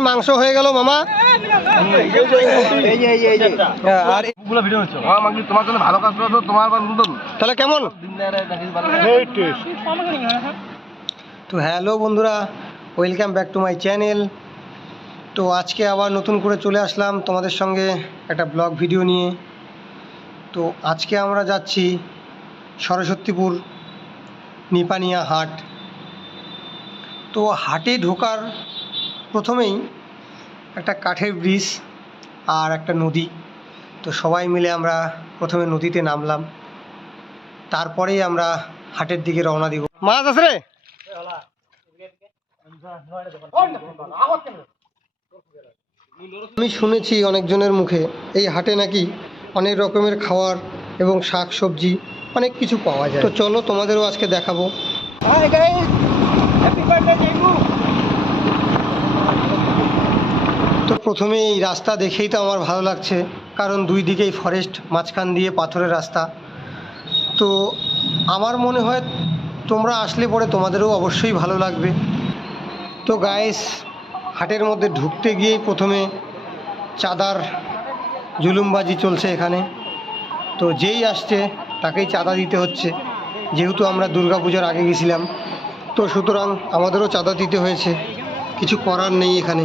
আমাদের মাংস হয়ে গেল মামা। আর তোমার জন্য ভালো কাজ করো তোমার তাহলে কেমন? তো হ্যালো বন্ধুরা welcome back to my channel. তো আজকে আবার নতুন করে চলে আসলাম তোমাদের সঙ্গে একটা ব্লগ ভিডিও নিয়ে। তো আজকে আমরা যাচ্ছি সরস্বতীপুর নিপানিয়া হাট। তো হাটে ঢোকার প্রথমেই একটা কাঠের ব্রিজ আর একটা নদী। তো সবাই মিলে আমরা প্রথমে নদীতে নামলাম। তারপরেই আমরা হাটের দিকে রওনা দিব। মাছ আছে রে? আমি শুনেছি অনেকজনের মুখে, এই হাটে নাকি অনেক রকমের খাবার এবং শাক সবজি অনেক কিছু পাওয়া যায়। তো চলো তোমাদেরও আজকে দেখাবো। তো প্রথমে এই রাস্তা দেখেই তো আমার ভালো লাগছে, কারণ দুই দিকেই ফরেস্ট মাঝখান দিয়ে পাথরের রাস্তা। তো আমার মনে হয় তোমরা আসলে পরে তোমাদেরও অবশ্যই ভালো লাগবে। তো গায়েস হাটের মধ্যে ঢুকতে গিয়েই প্রথমে চাঁদার জুলুমবাজি চলছে এখানে। তো যেই আসছে, তাকেই চাঁদা দিতে হচ্ছে। যেহেতু আমরা দুর্গাপূজার আগে গেছিলাম, তো সুতরাং আমাদেরও চাঁদা দিতে হয়েছে। কিছু করার নেই এখানে।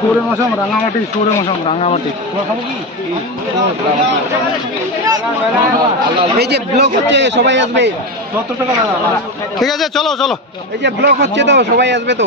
সৌরে মশাম রাঙামাটি সৌরে মশাম রাঙামাটি এই যে ব্লক হচ্ছে সবাই আসবে। সত্তর টাকা দাদা ঠিক আছে চলো চলো। এই যে ব্লক হচ্ছে তো সবাই আসবে তো।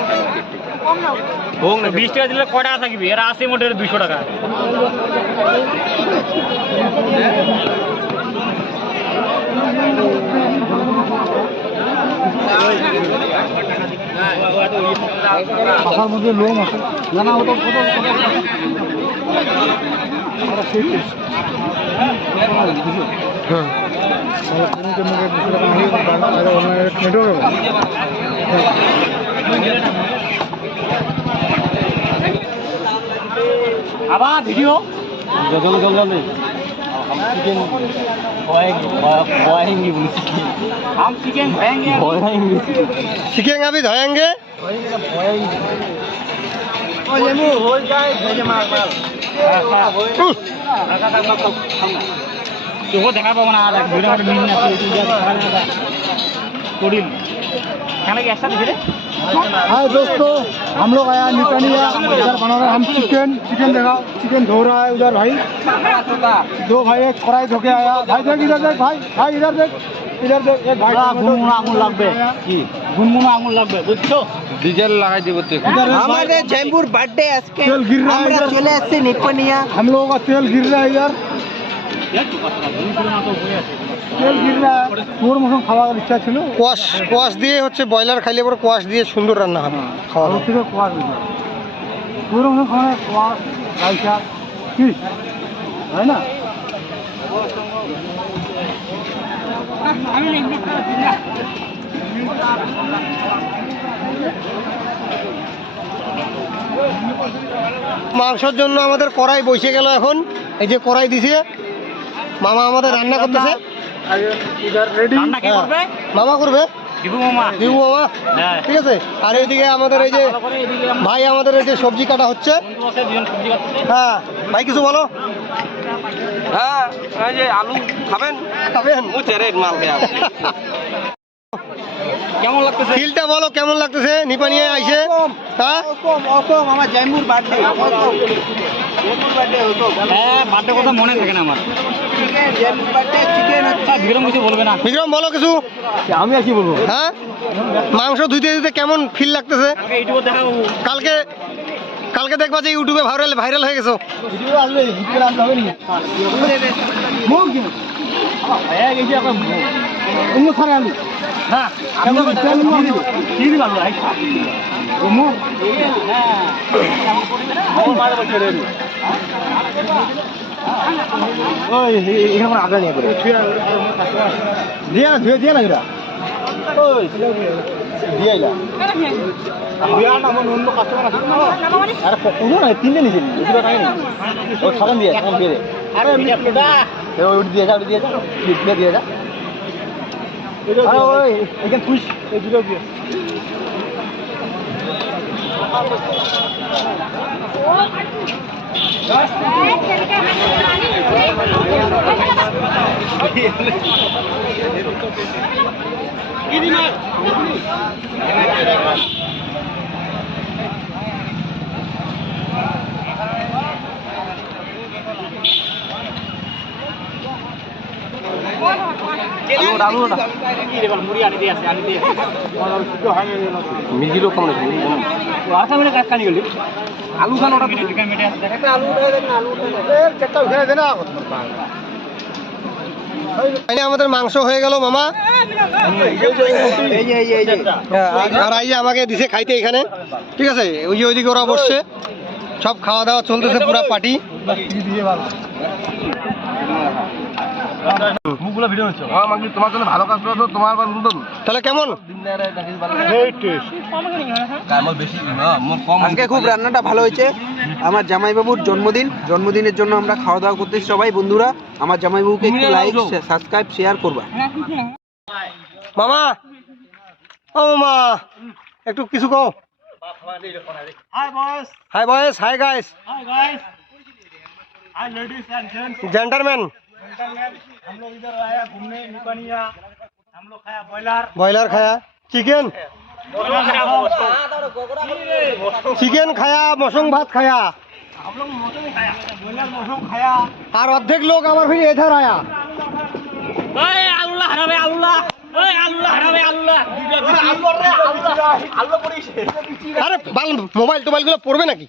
বিশ টাকা দিলে কয় টাকা থাকবি? এরা আশি মোটের দুশো টাকা। পাখার মধ্যে লোম আছে। জানা ওটা কত হুম আবার ভিডিও জল জল জল চিকেন हम चिकन खाएंगे सीखेंगे अभी धोएंगे উহ, তোকে দেখা পাবো না আর ভিডিও একটা মিনিট না করিল এখানে কি একসাথে ছিল हाय दोस्तों हम लोग आया निकानिया इधर बना रहे हैं हम चिकन चिकन देखा चिकन धो रहा है उधर भाई दो भाई एक कढ़ाई धो के आया भाई देख इधर देख भाई भाई इधर देख इधर देख एक भाई গুনগুনো আঙুল লাগবে কি গুনগুনো আঙুল লাগবে বুঝছো इधर एक भाई- আমাদের জয়ম্বুর বার্থডে আজকে তেল গির রহা আমরা ইধর। চলে আসছি নিপ্পানিয়া हम लोगों का तेल गिर रहा है इधर খাওয়ার ইচ্ছা ছিল। কোয়াশ কোয়াশ দিয়ে হচ্ছে ব্রয়লার খাইলে পরে কোয়াশ দিয়ে সুন্দর রান্না হবে খাওয়া না? মাংসর জন্য আমাদের কড়াই বসে গেল এখন। এই যে কড়াই দিছে মামা আমাদের রান্না করতেছে। হ্যাঁ। মামা করবে। দিবু মামা। ঠিক আছে? আর এইদিকে আমাদের এই যে ভাই আমাদের এই যে সবজি কাটা হচ্ছে। হ্যাঁ। ভাই কিছু বলো। হ্যাঁ আলু খাবেন? খাবেন। কেমন লাগতেছে? ফিলটা বলো কেমন লাগতেছে? আইসে। হ্যাঁ? আমার। বিক্রম কিছু বলবে না। বিক্রম বলো কিছু। আমি আর কি বলব? হ্যাঁ? মাংস ধুইতে ধুইতে কেমন ফিল লাগতেছে? কালকে কালকে দেখবা যে ইউটিউবে ভাইরাল ভাইরাল হয়ে গেছো। হ্যাঁ এখন ওই এখানে নিয়ে করে দিয়ে না ধুয়ে দিয়ে না এটা ওই দিয়ে না তিনটে নিচে ওই সকাল দিয়ে সকাল দিয়ে। আরে ওই দিয়ে যা ওই দিয়ে যা। দিয়ে দিয়ে যা। আরে ওই এখানে পুশ। এই দুটো দিয়ে। আলু মিজিলো কম নাকি আর সামনে কাজ কানি গলি আলু খান ওটা একটা আলু উঠাই দেন আলু চারটা উঠে দে না আমাদের মাংস হয়ে গেল মামা। এই যে এই যে এই যে হ্যাঁ, আর- আর এই যে আমাকে দিছে খাইতে এখানে। ঠিক আছে? ওই যে ওইদিকে ওরা বসছে। সব খাওয়া দাওয়া চলতেছে পুরা পার্টি। তাহলে কেমন? আজকে খুব রান্নাটা ভালো হয়েছে। আমার জামাইবাবুর জন্মদিন। জন্মদিনের জন্য আমরা খাওয়া দাওয়া করতেছি সবাই বন্ধুরা। আমার জামাইবাবুকে একটু লাইক সাবস্ক্রাইব শেয়ার করবা। মামা ও মামা একটু কিছু কও। হাই বয়স হাই গাইস জেন্টারম্যান हम लोग इधर आया घूमने निपनिया हम लोग खाया बॉयलर ব্রয়লার খায়া চিকেন চিকেন খায়া মসং ভাত খায়া हम लोग मौसम खाया बॉयलर मौसम खाया আর অর্ধেক লোক আমার ফির এধার আয়া ওই আলুলা হারাবে আলুলা ওই আলুলা হারাবে আলুলা আলু রে আলু আলু পড়িছে আরে বাল মোবাইল টোবাইল গুলো পড়বে নাকি